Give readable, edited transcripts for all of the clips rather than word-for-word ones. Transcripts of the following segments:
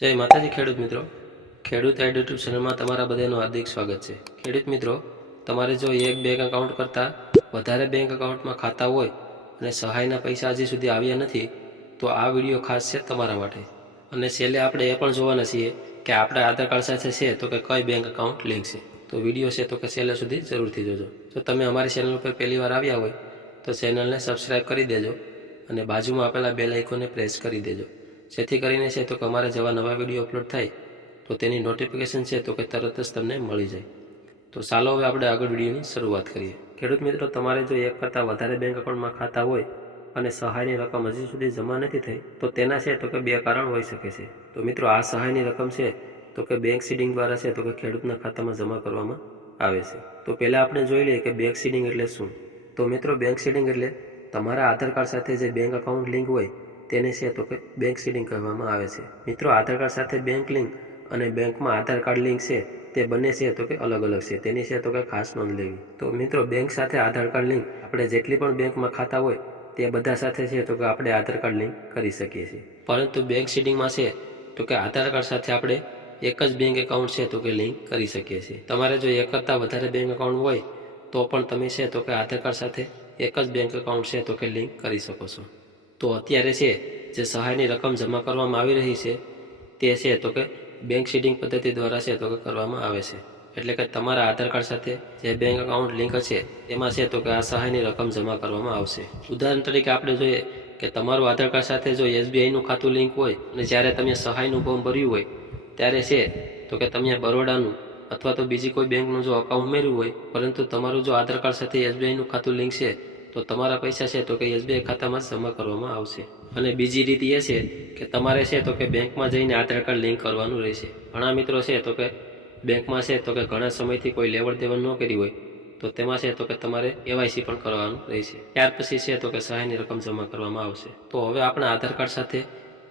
જય માતાજી ખેડૂત મિત્રો, ખેડૂત એડ યુટ્યુબ ચેનલમાં તમારા બધાનું હાર્દિક સ્વાગત છે। ખેડૂત મિત્રો, તમારે જો એક બેંક એકાઉન્ટ કરતાં વધારે બેંક એકાઉન્ટમાં ખાતા હોય અને સહાયના પૈસા હજી સુધી આવ્યા નથી, તો આ વિડીયો ખાસ છે તમારા માટે। અને છેલ્લે આપણે એ પણ જોવાના છીએ કે આપણે આધાર કાર્ડ સાથે છે તો કે કઈ બેંક એકાઉન્ટ લિંક છે। તો વિડીયો છે તો કે છેલ્લે સુધી જરૂરથી જોજો। જો તમે અમારી ચેનલ ઉપર પહેલી વાર આવ્યા હોય તો ચેનલને સબસ્ક્રાઈબ કરી દેજો અને બાજુમાં આપેલા બેલ આઇકોનને પ્રેસ કરી દેજો, જેથી કરીને છે તો કે અમારા જેવા નવા વિડીયો અપલોડ થાય તો તેની નોટિફિકેશન છે તો કે તરત જ તમને મળી જાય। તો ચાલો હવે આપણે આગળ વિડીયોની શરૂઆત કરીએ। ખેડૂત મિત્રો, તમારે જો એક કરતાં વધારે બેંક એકાઉન્ટમાં ખાતા હોય અને સહાયની રકમ હજી સુધી જમા નથી થઈ તો તેના છે તો કે બે કારણ હોઈ શકે છે। તો મિત્રો, આ સહાયની રકમ છે તો કે બેંક સીડિંગ દ્વારા છે તો કે ખેડૂતના ખાતામાં જમા કરવામાં આવે છે। તો પહેલાં આપણે જોઈ લઈએ કે બેંક સીડિંગ એટલે શું। તો મિત્રો, બેંક સીડિંગ એટલે તમારા આધાર કાર્ડ સાથે જે બેંક એકાઉન્ટ લિંક હોય તેને છે તો કે બેંક સીડિંગ કહેવામાં આવે છે। મિત્રો, આધાર કાર્ડ સાથે બેંક લિંક અને બેંકમાં આધાર કાર્ડ લિંક છે તે બંને છે તો કે અલગ અલગ છે, તેની છે તો કે ખાસ નોંધ લેવી। તો મિત્રો, બેંક સાથે આધાર કાર્ડ લિંક આપણે જેટલી પણ બેંકમાં ખાતા હોય તે બધા સાથે છે તો કે આપણે આધાર કાર્ડ લિંક કરી શકીએ છીએ, પરંતુ બેંક સીડિંગમાં છે તો કે આધાર કાર્ડ સાથે આપણે એક જ બેંક એકાઉન્ટ છે તો કે લિંક કરી શકીએ છીએ। તમારે જો એક કરતાં વધારે બેંક એકાઉન્ટ હોય તો પણ તમે છે તો કે આધાર કાર્ડ સાથે એક જ બેંક એકાઉન્ટ છે તો કે લિંક કરી શકો છો। તો અત્યારે છે જે સહાયની રકમ જમા કરવામાં આવી રહી છે તે છે તો કે બેંક સીડિંગ પદ્ધતિ દ્વારા છે તો કે કરવામાં આવે છે। એટલે કે તમારા આધાર કાર્ડ સાથે જે બેંક એકાઉન્ટ લિંક છે તેમાં છે તો કે આ સહાયની રકમ જમા કરવામાં આવશે। ઉદાહરણ તરીકે આપણે જોઈએ કે તમારું આધાર કાર્ડ સાથે જો એસબીઆઈનું ખાતું લિંક હોય અને જ્યારે તમે સહાયનું ફોર્મ ભર્યું હોય ત્યારે છે તો કે તમે બરોડાનું અથવા તો બીજી કોઈ બેંકનું જો અકાઉન્ટ મેળવ્યું હોય, પરંતુ તમારું જો આધાર કાર્ડ સાથે એસબીઆઈનું ખાતું લિંક છે તો તમારા પૈસા છે તો કે એસબીઆઈ ખાતામાં જમા કરવામાં આવશે। અને બીજી રીત એ છે કે તમારે છે તો કે બેંકમાં જઈને આધાર કાર્ડ લિંક કરવાનું રહેશે। ઘણા મિત્રો છે તો કે બેંકમાં છે તો કે ઘણા સમયથી કોઈ લેવડ દેવડ ન કરી હોય તો તેમાં છે તો કે તમારે કેવાયસી પણ કરવાનું રહેશે। ત્યાર પછી છે તો કે સહાયની રકમ જમા કરવામાં આવશે। તો હવે આપણા આધાર કાર્ડ સાથે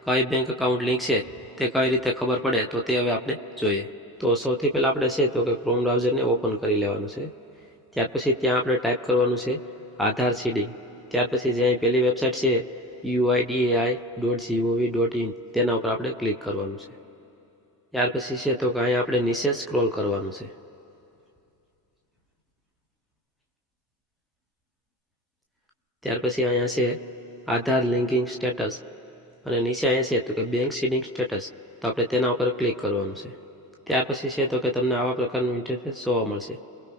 કઈ બેંક એકાઉન્ટ લિંક છે તે કઈ રીતે ખબર પડે તો તે હવે આપણે જોઈએ। તો સૌથી પહેલાં આપણે છે તો કે ક્રોમ બ્રાઉઝરને ઓપન કરી લેવાનું છે। ત્યાર પછી ત્યાં આપણે ટાઈપ કરવાનું છે આધાર સીડિંગ। ત્યાર પછી જે અહીં પહેલી વેબસાઇટ છે uidai.gov.in તેના ઉપર આપણે ક્લિક કરવાનું છે। ત્યાર પછી છે તો કે અહીં આપણે નીચે સ્ક્રોલ કરવાનું છે। ત્યાર પછી અહીંયા છે આધાર લિંકિંગ સ્ટેટસ અને નીચે અહીંયા છે તો કે બેંક સીડિંગ સ્ટેટસ, તો આપણે તેના ઉપર ક્લિક કરવાનું છે। ત્યાર પછી છે તો કે તમને આવા પ્રકારનું ઇન્ટરફેસ જોવા મળશે।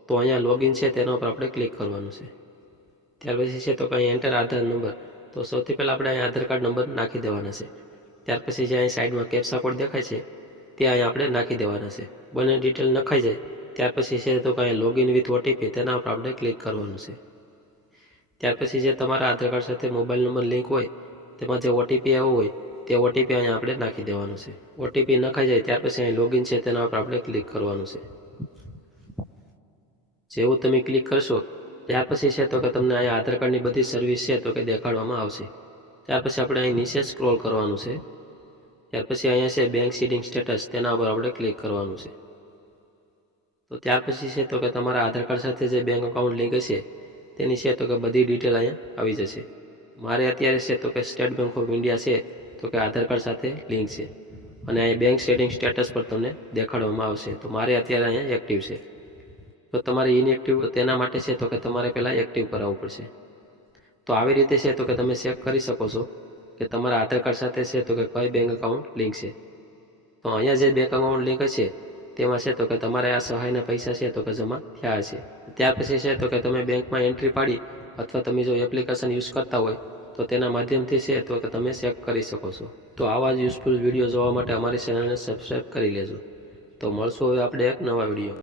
તો અહીંયા લોગિન છે તેના ઉપર આપણે ક્લિક કરવાનું છે। ત્યાર પછી છે તો કે અહીં એન્ટર આધાર નંબર, તો સૌથી પહેલાં આપણે અહીં આધાર કાર્ડ નંબર નાખી દેવાના છે। ત્યાર પછી જે અહીં સાઈડમાં કેપ્ચા કોડ દેખાય છે તે અહીં આપણે નાખી દેવાના છે। બંને ડિટેલ નખાઈ જાય ત્યાર પછી છે તો કે અહીં લોગિન વિથ ઓટીપી તેના ઉપર આપણે ક્લિક કરવાનું છે। ત્યાર પછી જે તમારા આધાર કાર્ડ સાથે મોબાઈલ નંબર લિંક હોય તેમાં જે ઓટીપી આવ્યો હોય તે ઓટીપી અહીંયા આપણે નાખી દેવાનું છે। ઓટીપી નખાઈ જાય ત્યાર પછી અહીં લોગિન છે તેના ઉપર આપણે ક્લિક કરવાનું છે। જેવું તમે ક્લિક કરશો ત્યાર પછી છે તો કે તમને અહીંયા આધાર કાર્ડની બધી સર્વિસ છે તો કે દેખાડવામાં આવશે। ત્યાર પછી આપણે અહીં નીચે સ્ક્રોલ કરવાનું છે। ત્યાર પછી અહીંયા છે બેંક સીડિંગ સ્ટેટસ, તેના ઉપર આપણે ક્લિક કરવાનું છે। તો ત્યાર પછી છે તો કે તમારા આધાર કાર્ડ સાથે જે બેંક એકાઉન્ટ લિંક હશે તેની છે તો કે બધી ડિટેલ અહીંયા આવી જશે। મારે અત્યારે છે તો કે સ્ટેટ બેંક ઓફ ઇન્ડિયા છે તો કે આધાર કાર્ડ સાથે લિંક છે અને અહીં બેંક સીડિંગ સ્ટેટસ પર તમને દેખાડવામાં આવશે। તો મારે અત્યારે અહીંયા એક્ટિવ છે। તો તમારે ઇનએક્ટિવ તેના માટે છે તો કે તમારે પહેલાં એક્ટિવ કરાવવું પડશે। તો આવી રીતે છે તો કે તમે ચેક કરી શકો છો કે તમારા આધાર કાર્ડ સાથે છે તો કે કઈ બેંક એકાઉન્ટ લિંક છે। તો અહીંયા જે બેંક એકાઉન્ટ લિંક છે તેમાં છે તો કે તમારે આ સહાયના પૈસા છે તો કે જમા થયા છે। ત્યાર પછી છે તો કે તમે બેંકમાં એન્ટ્રી પાડી અથવા તમે જો એપ્લિકેશન યુઝ કરતા હોય તો તેના માધ્યમથી છે તો કે તમે ચેક કરી શકો છો। તો આવા જ યુઝફુલ વિડીયો જોવા માટે અમારી ચેનલને સબસ્ક્રાઈબ કરી લેજો। તો મળશું હવે આપણે એક નવા વિડીયો।